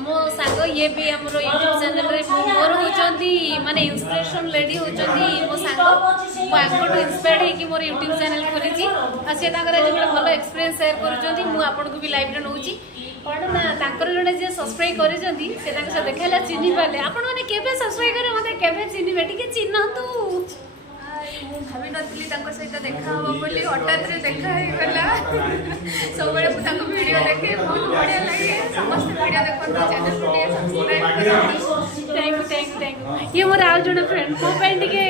मो सांग ये भी हमरो यूट्यूब चैनल रे मोर होचंती माने इंस्पिरेशन लेडी होचंती मो सांग मो आंको इंस्पायर्ड है कि मोर यूट्यूब चैनल खोली छी आ से ताकर जे भलो एक्सपीरियंस शेयर करूचंती मु आपन को भी लाइव रे नउची पण ना ताकर जने जे सब्सक्राइब करिचंती से ताकर से देखाला चिन्ही पाले आपन माने केबे सब्सक्राइब करे मते केबे चिन्ही बेटी के चिन्हतु भाभी नथली तांको सहित देखा हो बोली हठात रे देखा हे गला सब बेले मु तांको वीडियो देखे बहुत बढ़िया लागे समस्त वीडियो देखो चैनल को टिके सब्सक्राइब करो थैंक यू ये मोर आउ जने फ्रेंड को पेंट के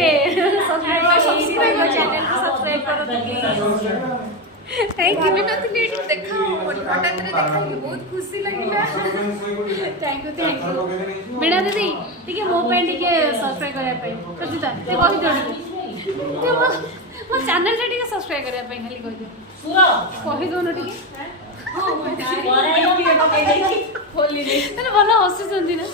सब्सक्राइब करो चैनल को सब्सक्राइब करो थैंक यू नथली देखा हो बोली हठात रे देखा के बहुत खुशी लागिला थैंक यू मीना दीदी ठीक है मो पेंट के सब्सक्राइब करिया पे कजिता ते कहि दो मो चैनल रे टिके सब्सक्राइब करिया पे खाली कहि दे पूरा कहि दो न टिके होली रे तने भलो हसी सुनदी ना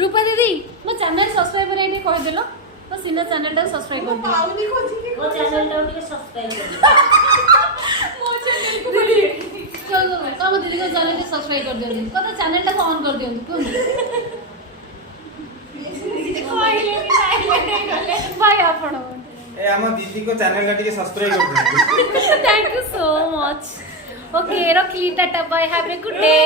रूपा दीदी मो चैनल सब्सक्राइब करिया टिके कहि देलो तो सिना चैनल टा सब्सक्राइब कर दो आउनी खोजी वो चैनल टा टिके सब्सक्राइब कर मो चैनल को बोली चलो कम दीदी को चैनल के सब्सक्राइब कर दियो कत चैनल टा को ऑन कर दियो कोन भाई आपण ए हम दीदी को चैनल का टिके सब्सक्राइब कर दे thank you so much okay रखली tata bye have a good day